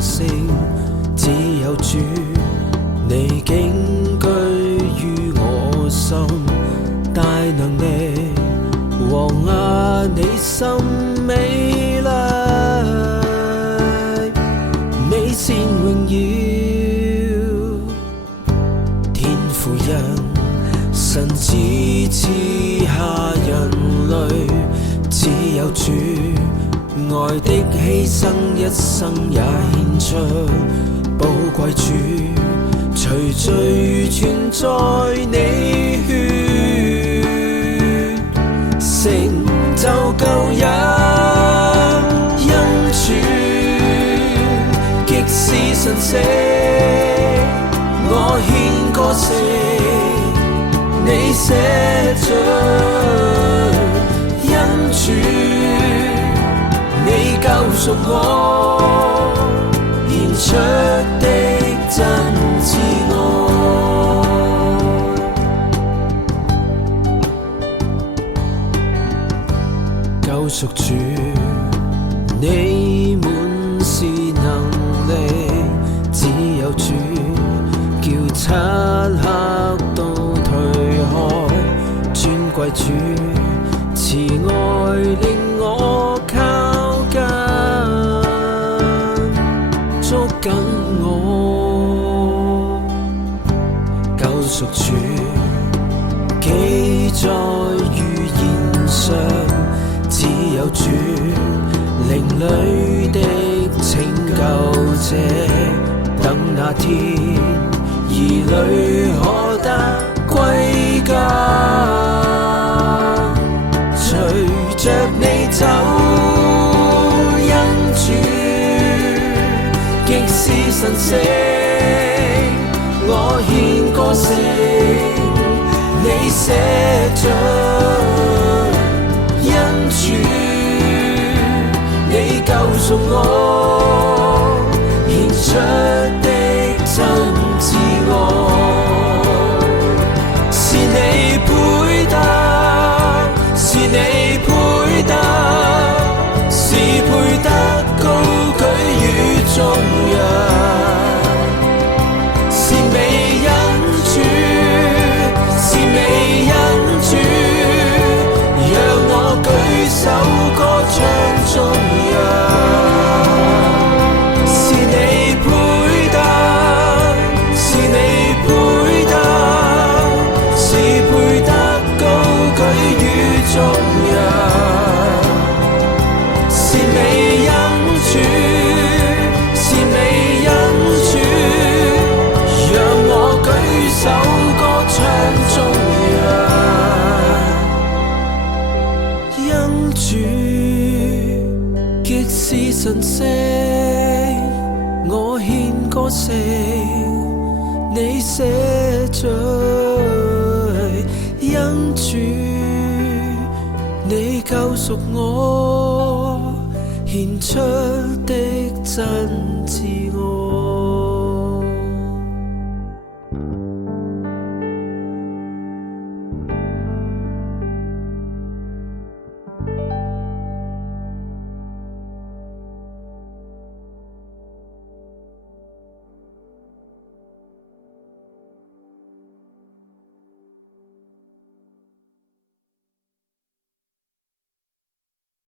勝，只有主，你竟居於我心，大能力，王啊，你心美麗，美善榮耀，天父人，神子賜下人類，只有主，愛的犧牲一生也獻出，寶貴主，除罪存在你血，成就救恩，因主極是神聖，我獻歌聲，你寫罪，因主你救贖我，獻出的真摯愛，救贖主，你滿是能力，只有主叫漆黑都退開，尊貴主，慈愛令我靠近，捉緊我，救贖主記在預言上，只有主靈裡的拯救者，等那天兒女可得歸家，隨着你走，因主極是神聖，我獻歌聲，你寫罪，因主你救贖我，獻出的真摯愛，是你配得，是你配得，是配得高舉與頌揚，是美因主，是美因主，讓我舉手歌唱頌揚，是你配得，是你配得，是配得高舉與頌揚，是美因主，是美因主，讓我舉手歌唱頌揚，因主極是神聖，我獻歌聲，你寫罪，因主你救贖我，獻出的真摯。